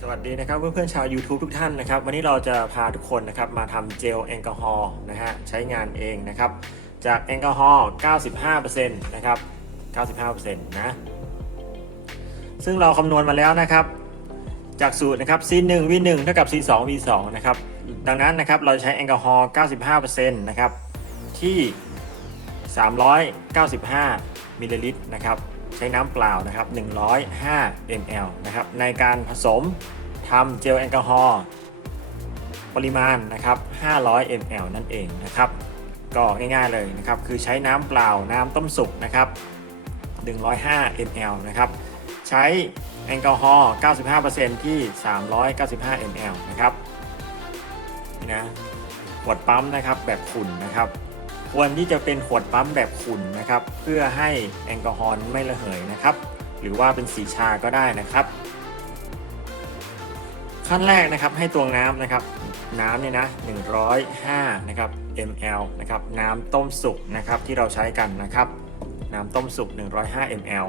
สวัสดีนะครับเพื่อนๆชาว YouTube ทุกท่านนะครับ วันนี้เราจะพาทุกคนนะครับมาทำเจลแอลกอฮอล์นะฮะใช้งานเองนะครับ จากแอลกอฮอล์95%นะครับ 95%นะซึ่งเราคำนวณมาแล้วนะครับ จากสูตรนะครับ C1 V1 เท่ากับ C2 V2 นะครับ ดังนั้นนะครับเราใช้แอลกอฮอล์95%นะครับที่ 395 มิลลิลิตรนะครับใช้น้ำเปล่านะครับ 105 ml นะครับในการผสมทำเจลแอลกอฮอล์ปริมาณนะครับ 500 ml นั่นเองนะครับ ก็ง่ายๆเลยนะครับ คือใช้น้ำเปล่าน้ำต้มสุกนะครับ 105 ml นะครับ ใช้แอลกอฮอล์ 95%ที่ 395 ml นะครับ นี่นะขวดปั๊มนะครับแบบขุ่นนะครับ ควรที่จะเป็นขวดปั๊มแบบขุ่นนะครับ เพื่อให้แอลกอฮอล์ไม่ระเหยนะครับ หรือว่าเป็นสีชาก็ได้นะครับ ขั้นแรกนะครับให้ตวงน้ำนะครับ น้ำเนี่ยนะ105นะครับ ml นะครับน้ำต้มสุกนะครับที่เราใช้กันนะครับ น้ำต้มสุก105 ml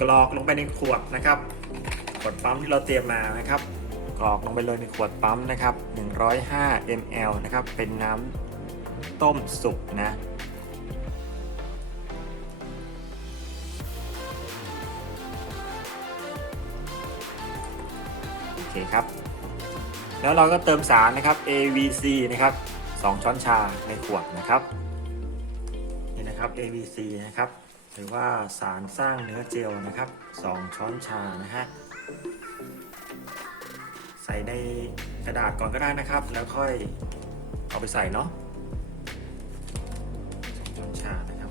กรอกลงไปในขวดนะครับขวดปั๊มที่เราเตรียมมานะครับกรอกลงไปเลยในขวดปั๊มนะครับ105 ml นะครับเป็นน้ำ ต้มสุกนะ โอเคครับ แล้วเราก็เติมสารนะครับ AVC นะครับ 2 ช้อนชาในขวดนะครับ นี่นะครับ AVC นะครับ หรือว่าสารสร้างเนื้อเจลนะครับ 2 ช้อนชานะฮะใส่ในกระดาษก่อนก็ได้นะครับ แล้วค่อยเอาไปใส่เนาะ ของชานะครับ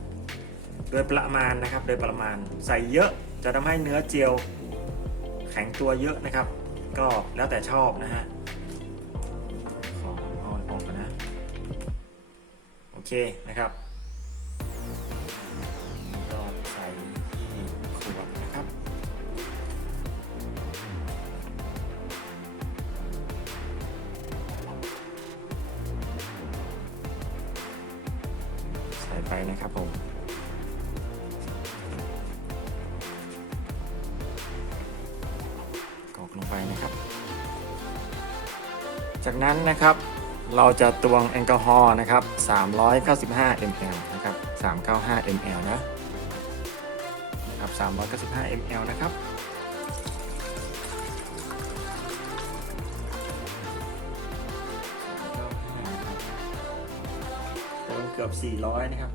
โดยประมาณนะครับ โดยประมาณใส่เยอะจะทำให้เนื้อเจียวแข็งตัวเยอะนะครับ ก็แล้วแต่ชอบนะฮะขอเอาออกก่อนนะ โอเคนะครับ ไปนะครับผมกรอกลงไปนะครับ จากนั้นนะครับเราจะตวงแอลกอฮอล์นะครับ 395 ml นะครับ 395 ml นะนะครับ 395 ml นะครับ เกือบ 400 นะครับ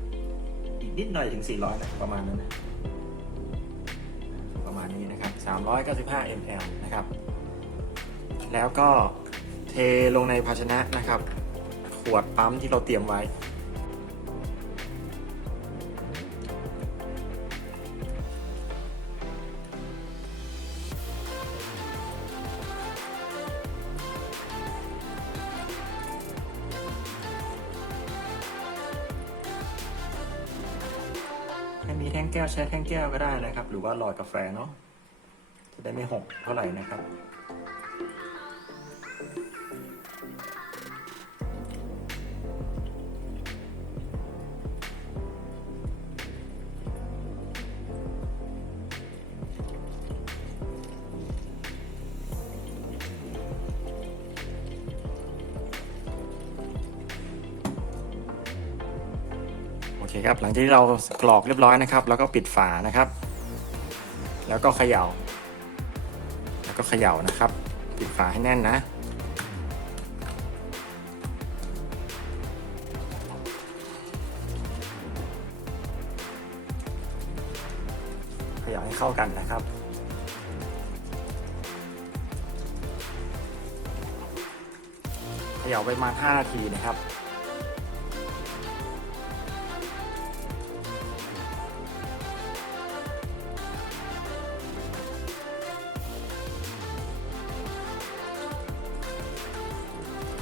อีกนิดหน่อยถึง 400 นะ ประมาณนั้นนะ ประมาณนี้นะครับ 395 ml นะครับ แล้วก็เทลงในภาชนะนะครับ ขวดปั๊มที่เราเตรียมไว้ ให้มีแท่งแก้วใช้แท่งแก้วก็ได้นะครับ หรือว่าหลอดกาแฟเนาะจะได้ไม่หกเท่าไหร่นะครับ ครับหลังจากที่เรากรอกเรียบร้อยนะครับ แล้วก็ปิดฝานะครับ แล้วก็เขย่า แล้วก็เขย่านะครับ ปิดฝาให้แน่นนะ เขย่าให้เข้ากันนะครับเขย่าไปมาณ5นาทีนะครับ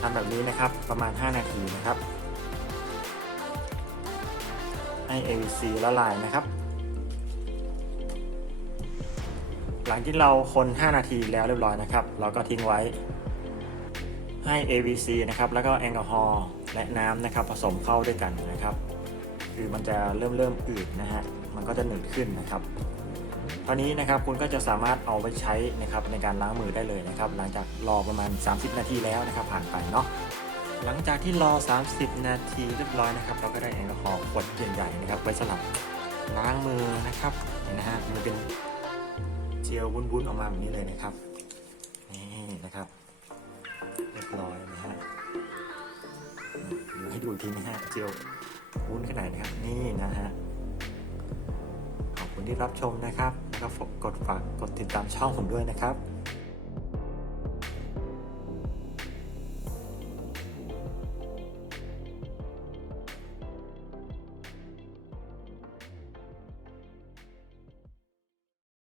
ทำแบบนี้นะครับประมาณ 5 นาทีนะครับ ให้ AVC ละลายนะครับ หลังที่เราคน 5 นาทีแล้วเรียบร้อยนะครับ เราก็ทิ้งไว้ให้ AVC นะครับแล้วก็แอลกอฮอล์และน้ำนะครับ ผสมเข้าด้วยกันนะครับ คือมันจะเริ่มเริ่มอืดนะฮะมันก็จะหนืดขึ้นนะครับ ตอนนี้นะครับคุณก็จะสามารถเอาไปใช้นะครับในการล้างมือได้เลยนะครับ หลังจากรอประมาณ 30 นาทีแล้วนะครับ ผ่านไปเนาะหลังจากที่รอ 30 นาทีเรียบร้อยนะครับ เราก็ได้แอลกอฮอล์ขวดใหญ่ๆนะครับไว้สำหรับล้างมือนะครับเห็นนะฮะมันเป็นเจลวุ้นๆออกมาแบบนี้เลยนะครับนี่นะครับเรียบร้อยนะฮะดี๋ยวให้ดูทีนะฮะเจลวุ้นขนาดนะครับนี่นะฮะขอบคุณที่รับชมนะครับ แล้วก็กดฝากกดติดตามช่องผมด้วยนะครับ